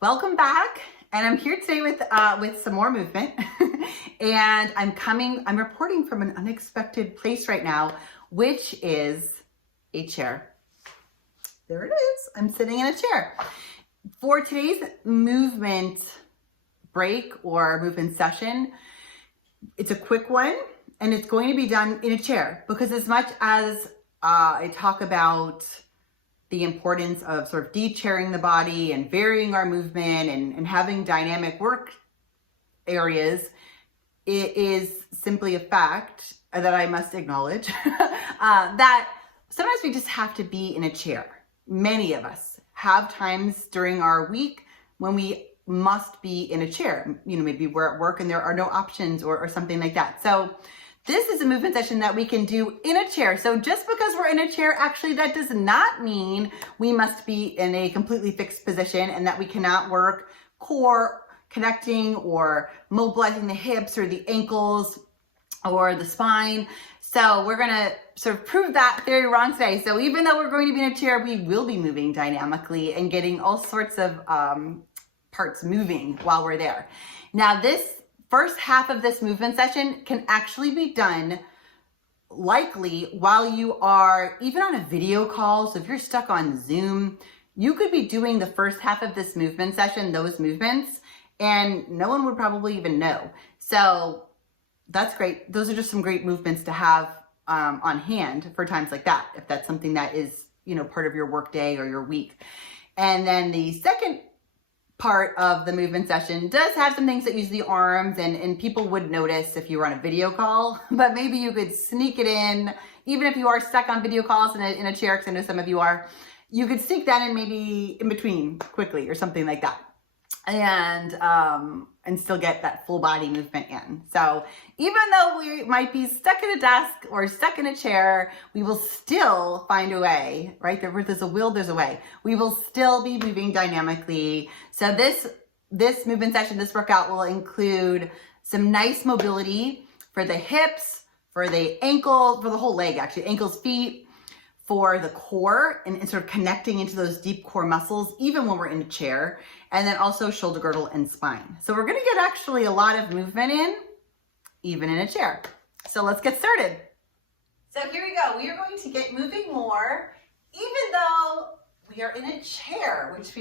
Welcome back, and I'm here today with some more movement. And I'm reporting from an unexpected place right now, which is a chair. There it is. I'm sitting in a chair. For today's movement break or movement session, it's a quick one, and it's going to be done in a chair because as much as I talk about the importance of sort of de-chairing the body and varying our movement and having dynamic work areas, it is simply a fact that I must acknowledge that sometimes we just have to be in a chair. Many of us have times during our week when we must be in a chair. Maybe we're at work and there are no options or something like that. So this is a movement session that we can do in a chair. So just because we're in a chair, actually, that does not mean we must be in a completely fixed position and that we cannot work core connecting or mobilizing the hips or the ankles or the spine. So we're gonna sort of prove that theory wrong today. So even though we're going to be in a chair, we will be moving dynamically and getting all sorts of parts moving while we're there. Now this first half of this movement session can actually be done likely while you are even on a video call. So if you're stuck on Zoom, you could be doing the first half of this movement session, those movements, and no one would probably even know. So that's great. Those are just some great movements to have on hand for times like that, if that's something that is, part of your work day or your week. And then the second part of the movement session does have some things that use the arms and people would notice if you were on a video call, but maybe you could sneak it in, even if you are stuck on video calls in a chair, because I know some of you are, you could sneak that in maybe in between quickly or something like that. And still get that full body movement in. So even though we might be stuck at a desk or stuck in a chair, we will still find a way, right? There's a will, there's a way. We will still be moving dynamically. So this movement session, this workout will include some nice mobility for the hips, for the ankle, for the whole leg actually, ankles, feet, for the core and sort of connecting into those deep core muscles, even when we're in a chair, and then also shoulder girdle and spine. So we're gonna get actually a lot of movement in, even in a chair. So let's get started. So here we go. We are going to get moving more, even though we are in a chair, which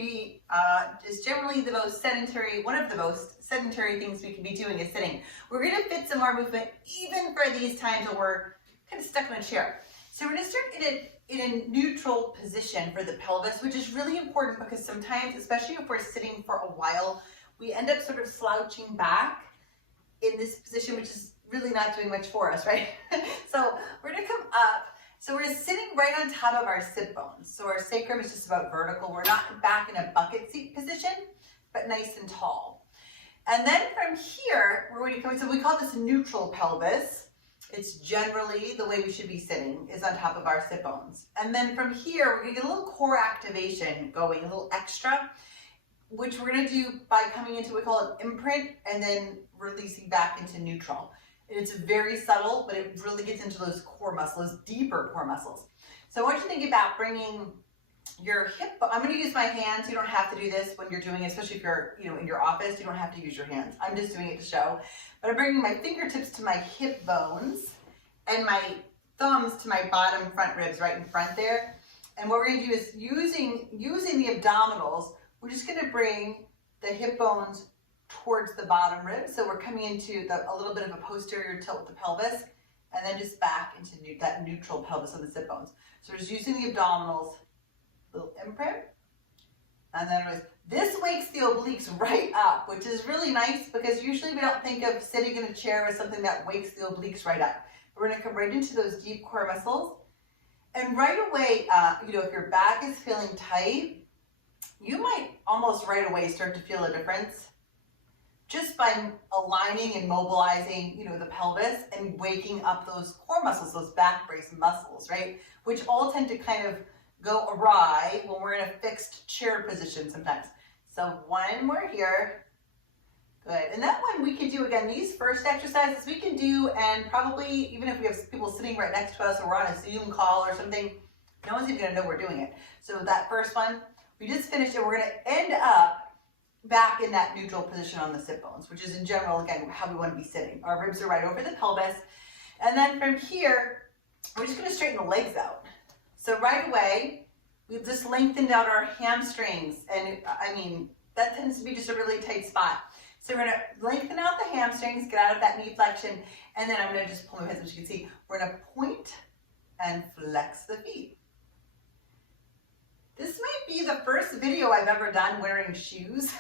is generally the most sedentary, one of the most sedentary things we can be doing is sitting. We're gonna fit some more movement, even for these times where we're kind of stuck in a chair. So we're gonna start in a neutral position for the pelvis, which is really important because sometimes, especially if we're sitting for a while, we end up sort of slouching back in this position, which is really not doing much for us, right? So we're gonna come up. So we're sitting right on top of our sit bones. So our sacrum is just about vertical. We're not back in a bucket seat position, but nice and tall. And then from here, we're going to come, so we call this neutral pelvis. It's generally the way we should be sitting is on top of our sit bones. And then from here, we're gonna get a little core activation going, a little extra, which we're gonna do by coming into what we call an imprint and then releasing back into neutral. And it's very subtle, but it really gets into those core muscles, those deeper core muscles. So I want you to think about bringing your hip, I'm gonna use my hands. You don't have to do this when you're doing it, especially if you're in your office, you don't have to use your hands. I'm just doing it to show. But I'm bringing my fingertips to my hip bones and my thumbs to my bottom front ribs right in front there. And what we're gonna do is using the abdominals, we're just gonna bring the hip bones towards the bottom ribs. So we're coming into a little bit of a posterior tilt with the pelvis and then just back into that neutral pelvis on the sit bones. So we're just using the abdominals, little imprint. And then this wakes the obliques right up, which is really nice because usually we don't think of sitting in a chair as something that wakes the obliques right up. We're gonna come right into those deep core muscles. And right away, if your back is feeling tight, you might almost right away start to feel a difference just by aligning and mobilizing, the pelvis and waking up those core muscles, those back brace muscles, right? Which all tend to kind of go awry when we're in a fixed chair position sometimes. So one more here. Good. And that one we can do, again, these first exercises we can do, and probably even if we have people sitting right next to us or we're on a Zoom call or something, no one's even gonna know we're doing it. So that first one, we just finished it. We're gonna end up back in that neutral position on the sit bones, which is in general, again, how we want to be sitting. Our ribs are right over the pelvis. And then from here, we're just going to straighten the legs out. So right away, we've just lengthened out our hamstrings. And I mean, that tends to be just a really tight spot. So we're going to lengthen out the hamstrings, get out of that knee flexion, and then I'm going to just pull my hips, as you can see. We're going to point and flex the feet. This might be the first video I've ever done wearing shoes.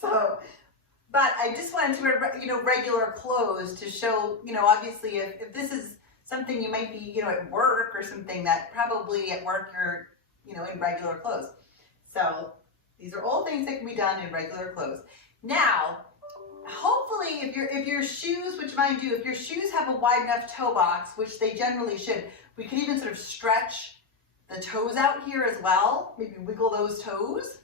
But I just wanted to wear, regular clothes to show, obviously if this is something you might be, at work or something, that probably at work you're, in regular clothes. So these are all things that can be done in regular clothes. Now, hopefully if your shoes, which mind you, if your shoes have a wide enough toe box, which they generally should, we can even sort of stretch the toes out here as well, maybe wiggle those toes.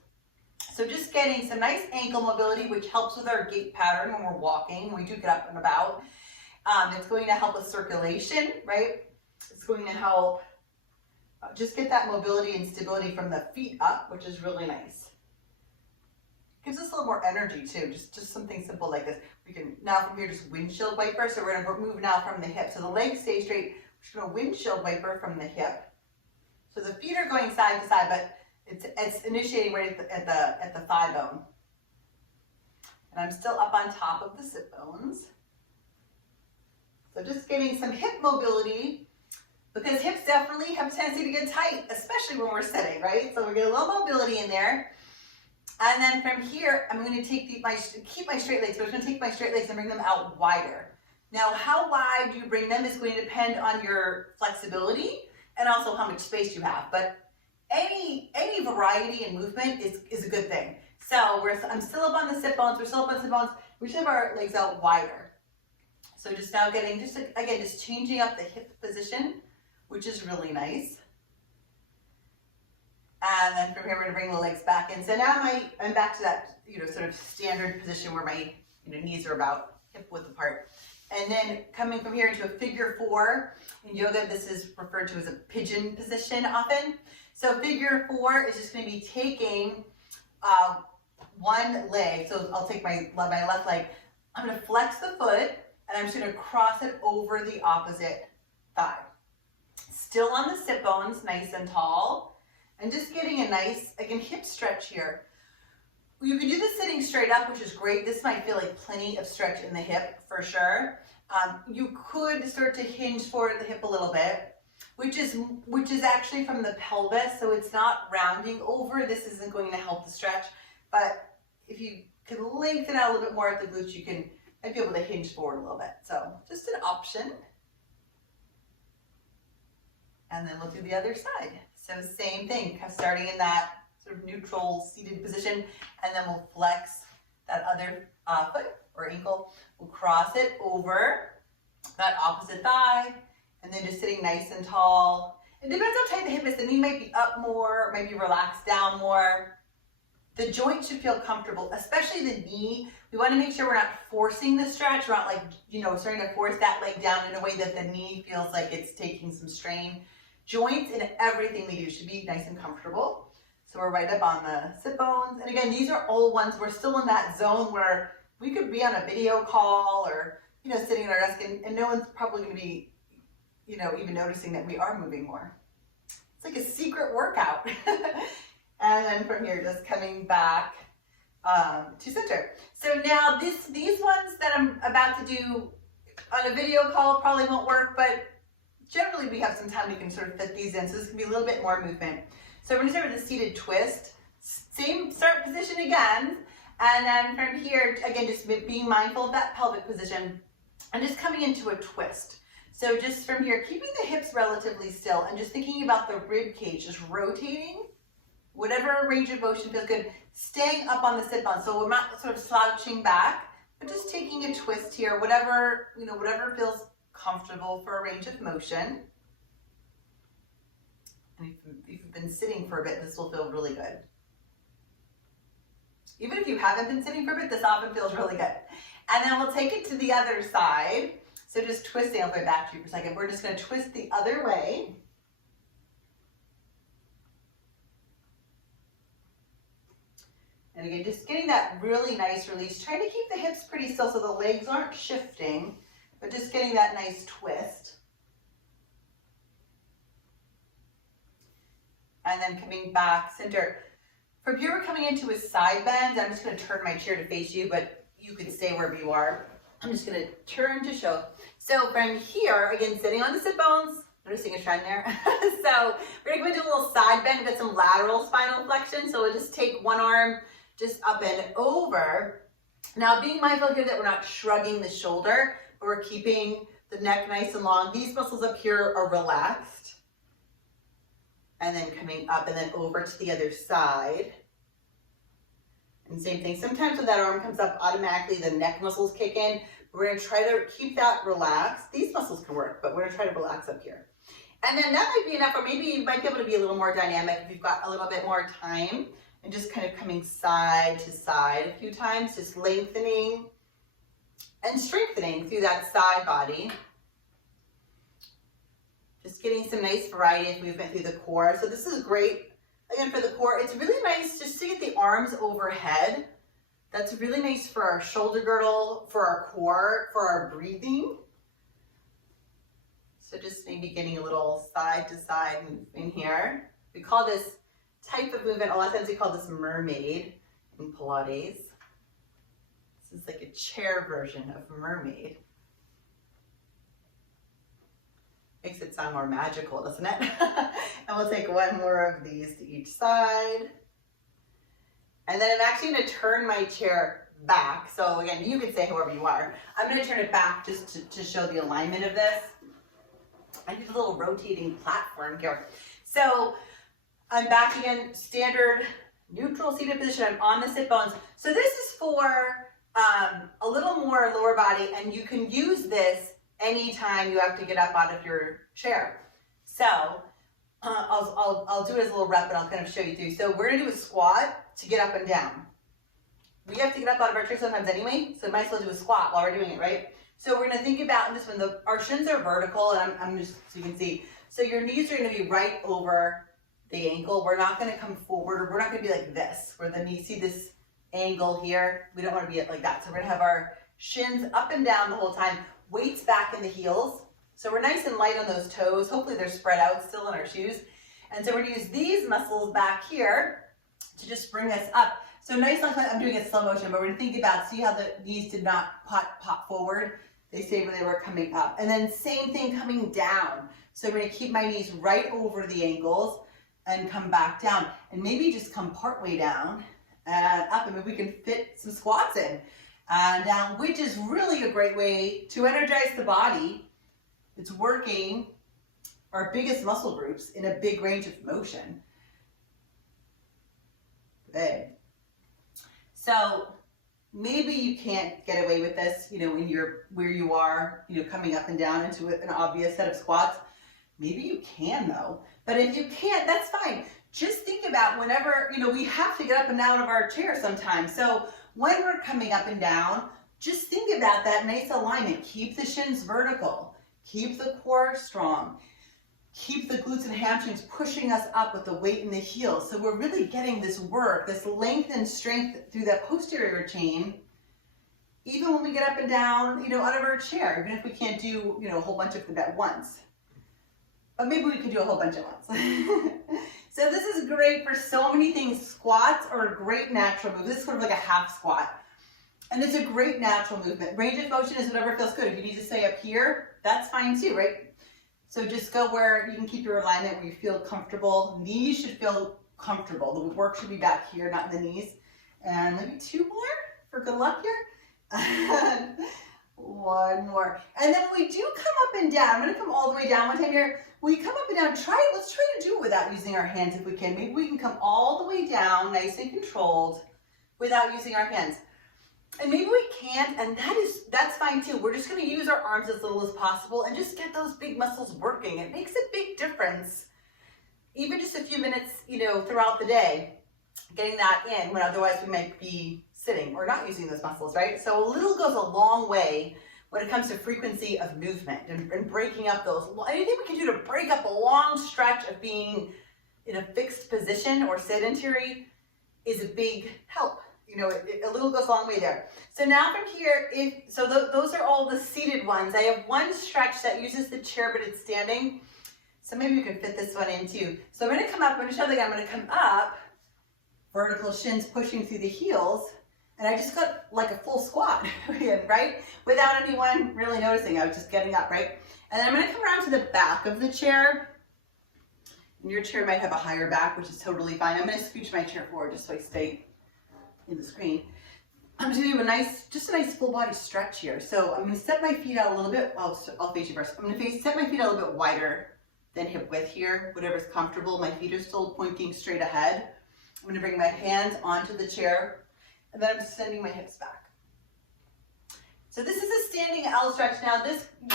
So just getting some nice ankle mobility, which helps with our gait pattern when we're walking, when we do get up and about. It's going to help with circulation, right? It's going to help just get that mobility and stability from the feet up, which is really nice. Gives us a little more energy too, just something simple like this. We can now from here just windshield wiper. So we're going to move now from the hip. So the legs stay straight. We're just going to windshield wiper from the hip. So the feet are going side to side, but it's initiating right at the thigh bone. And I'm still up on top of the sit bones. So just getting some hip mobility, because hips definitely have a tendency to get tight, especially when we're sitting, right? So we get a little mobility in there. And then from here, I'm going to keep my straight legs. So I'm going to take my straight legs and bring them out wider. Now, how wide you bring them is going to depend on your flexibility and also how much space you have. But any variety in movement is a good thing. So I'm still up on the sit bones. We're still up on the sit bones. We should have our legs out wider. So just now getting, just changing up the hip position, which is really nice. And then from here, we're going to bring the legs back in. So now I'm back to that, sort of standard position where my knees are about hip width apart. And then coming from here into a figure four. In yoga, this is referred to as a pigeon position often. So figure four is just going to be taking one leg. So I'll take my left leg. I'm going to flex the foot, and I'm just going to cross it over the opposite thigh. Still on the sit bones, nice and tall. And just getting a nice, again, hip stretch here. You can do this sitting straight up, which is great. This might feel like plenty of stretch in the hip for sure. You could start to hinge forward the hip a little bit, which is actually from the pelvis, so it's not rounding over. This isn't going to help the stretch, but if you can lengthen out a little bit more at the glutes, you might be able to hinge forward a little bit. So just an option. And then we'll do the other side. So same thing, starting in that sort of neutral seated position, and then we'll flex that other foot or ankle. We'll cross it over that opposite thigh, and then just sitting nice and tall. It depends how tight the hip is. The knee might be up more, might be relaxed down more. The joint should feel comfortable, especially the knee. We want to make sure we're not forcing the stretch. We're not starting to force that leg down in a way that the knee feels like it's taking some strain. Joints in everything we do should be nice and comfortable. So we're right up on the sit bones. And again, these are all ones, we're still in that zone where we could be on a video call or, sitting at our desk and no one's probably going to be, even noticing that we are moving more. It's like a secret workout. And then from here, just coming back to center. So now these ones that I'm about to do on a video call probably won't work, but generally we have some time we can sort of fit these in. So this can be a little bit more movement. So we're going to start with a seated twist. Same start position again. And then from here, again, just being mindful of that pelvic position and just coming into a twist. So just from here, keeping the hips relatively still and just thinking about the rib cage, just rotating, whatever range of motion feels good, staying up on the sit bone. So we're not sort of slouching back, but just taking a twist here, whatever feels comfortable for a range of motion. And if you've been sitting for a bit, this will feel really good. Even if you haven't been sitting for a bit, this often feels really good. And then we'll take it to the other side. So just twisting, I'll go back to you for a second. We're just going to twist the other way. And again, just getting that really nice release. Trying to keep the hips pretty still so the legs aren't shifting, but just getting that nice twist. And then coming back, center. From here, we're coming into a side bend. I'm just going to turn my chair to face you, but you can stay wherever you are. I'm just going to turn to show. So from here, again, sitting on the sit bones, noticing a trend there. So we're going to go into a little side bend with some lateral spinal flexion. So we'll just take one arm just up and over. Now, being mindful here that we're not shrugging the shoulder, but we're keeping the neck nice and long. These muscles up here are relaxed. And then coming up and then over to the other side. And same thing, sometimes when that arm comes up, automatically the neck muscles kick in. We're gonna try to keep that relaxed. These muscles can work, but we're gonna try to relax up here. And then that might be enough, or maybe you might be able to be a little more dynamic if you've got a little bit more time. And just kind of coming side to side a few times, just lengthening and strengthening through that side body. Just getting some nice variety of movement through the core. So this is great, again, for the core. It's really nice just to get the arms overhead. That's really nice for our shoulder girdle, for our core, for our breathing. So just maybe getting a little side to side movement here. We call this type of movement, a lot of times we call this mermaid in Pilates. This is like a chair version of mermaid. Makes it sound more magical, doesn't it? And we'll take one more of these to each side. And then I'm actually going to turn my chair back. So again, you can stay wherever you are. I'm going to turn it back just to show the alignment of this. I need a little rotating platform here. So I'm back again, standard neutral seated position. I'm on the sit bones. So this is for a little more lower body, and you can use this anytime you have to get up out of your chair. So I'll do it as a little rep, and I'll kind of show you through. So we're gonna do a squat to get up and down. We have to get up out of our chair sometimes anyway, so we might as well do a squat while we're doing it, right? So we're gonna think about in this one, our shins are vertical, and I'm just, so you can see. So your knees are gonna be right over the ankle. We're not gonna come forward, or we're not gonna be like this, where the knee, see this angle here? We don't wanna be like that. So we're gonna have our shins up and down the whole time. Weights back in the heels. So we're nice and light on those toes. Hopefully they're spread out still in our shoes. And so we're gonna use these muscles back here to just bring us up. So nice, I'm doing it slow motion, but we're gonna think about, see how the knees did not pop forward? They stayed where they were coming up. And then same thing coming down. So I'm gonna keep my knees right over the ankles and come back down. And maybe just come partway down and up, and maybe we can fit some squats in. Down, which is really a great way to energize the body. It's working our biggest muscle groups in a big range of motion. Good. So maybe you can't get away with this, when you're where you are, coming up and down into an obvious set of squats. Maybe you can though. But if you can't, that's fine. Just think about whenever, we have to get up and down of our chair sometimes. So when we're coming up and down, just think about that nice alignment. Keep the shins vertical. Keep the core strong. Keep the glutes and hamstrings pushing us up with the weight in the heels. So we're really getting this work, this length and strength through that posterior chain, even when we get up and down, out of our chair, even if we can't do, a whole bunch of them at once. But maybe we can do a whole bunch at once. So this is great for so many things. Squats are a great natural move. This is sort of like a half squat. And it's a great natural movement. Range of motion is whatever feels good. If you need to stay up here, that's fine too, right? So just go where you can keep your alignment, where you feel comfortable. Knees should feel comfortable. The work should be back here, not in the knees. And maybe 2 more for good luck here. 1 more. And then when we do come up and down, I'm gonna come all the way down one time here. When you come up and down, let's try to do it without using our hands if we can. Maybe we can come all the way down, nice and controlled, without using our hands. And maybe we can't, and that's fine too. We're just gonna use our arms as little as possible and just get those big muscles working. It makes a big difference. Even just a few minutes, throughout the day, getting that in when otherwise we might be sitting or not using those muscles, right? So a little goes a long way when it comes to frequency of movement and breaking up those. Anything we can do to break up a long stretch of being in a fixed position or sedentary is a big help you know, a little goes a long way there. So now from here, those are all the seated ones. I have one stretch that uses the chair, but it's standing. So maybe we can fit this one in too. So I'm gonna come up, I'm gonna show you again, I'm gonna come up, vertical shins pushing through the heels, and I just got like a full squat, right? Without anyone really noticing, I was just getting up, right? And then I'm gonna come around to the back of the chair. And your chair might have a higher back, which is totally fine. I'm gonna scooch my chair forward just so I stay in the screen. I'm just gonna do a nice full body stretch here. So I'm gonna set my feet out a little bit. I'll face you first. I'm gonna set my feet out a little bit wider than hip width here, whatever's comfortable. My feet are still pointing straight ahead. I'm gonna bring my hands onto the chair, and then I'm extending my hips back. So this is a standing L stretch. Now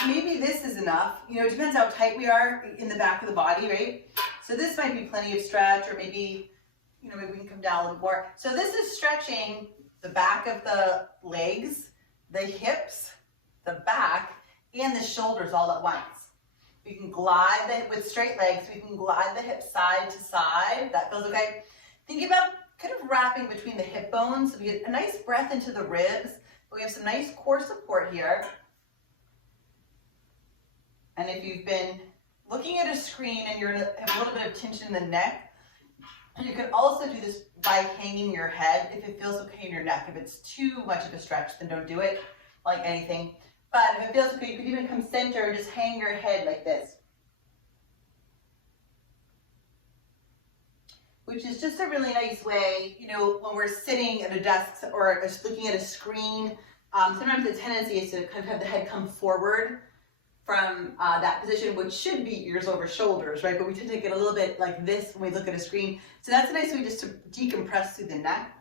maybe this is enough. You know, it depends how tight we are in the back of the body, right? So this might be plenty of stretch, or maybe, you know, maybe we can come down a little more. So this is stretching the back of the legs, the hips, the back, and the shoulders all at once. We can glide with straight legs, we can glide the hips side to side. That feels okay. Think about kind of wrapping between the hip bones. So we get a nice breath into the ribs, but we have some nice core support here. And if you've been looking at a screen and you have a little bit of tension in the neck, you can also do this by hanging your head if it feels okay in your neck. If it's too much of a stretch, then don't do it, like anything. But if it feels okay, you could even come center and just hang your head like this. Which is just a really nice way, you know, when we're sitting at a desk or just looking at a screen, sometimes the tendency is to kind of have the head come forward from that position, which should be ears over shoulders, right? But we tend to get a little bit like this when we look at a screen. So that's a nice way just to decompress through the neck.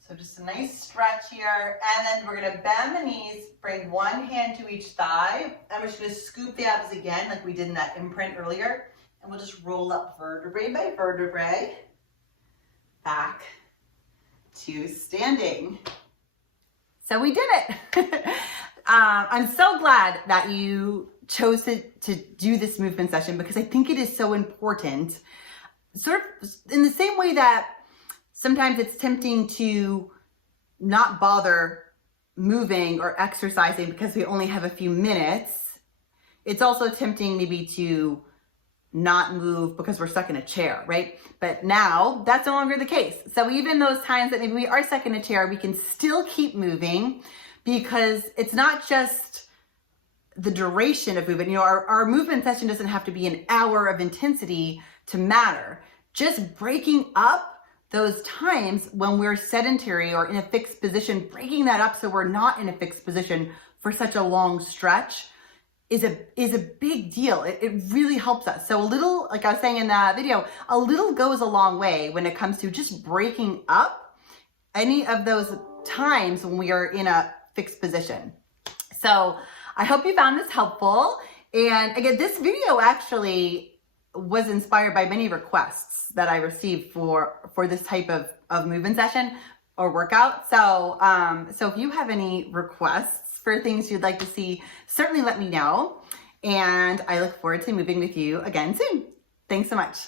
So just a nice stretch here. And then we're gonna bend the knees, bring one hand to each thigh. And we're just gonna scoop the abs again, like we did in that imprint earlier. And we'll just roll up vertebrae by vertebrae, back to standing. So we did it. I'm so glad that you chose to do this movement session, because I think it is so important. Sort of in the same way that sometimes it's tempting to not bother moving or exercising because we only have a few minutes. It's also tempting maybe to not move because we're stuck in a chair, right? But now that's no longer the case. So even those times that maybe we are stuck in a chair, we can still keep moving, because it's not just the duration of movement. You know, our movement session doesn't have to be an hour of intensity to matter. Just breaking up those times when we're sedentary or in a fixed position, breaking that up so we're not in a fixed position for such a long stretch is a big deal. It really helps us. So a little, like I was saying in the video, a little goes a long way when it comes to just breaking up any of those times when we are in a fixed position. So I hope you found this helpful. And again, this video actually was inspired by many requests that I received for this type of movement session or workout. So, so if you have any requests for things you'd like to see, certainly let me know. And I look forward to moving with you again soon. Thanks so much.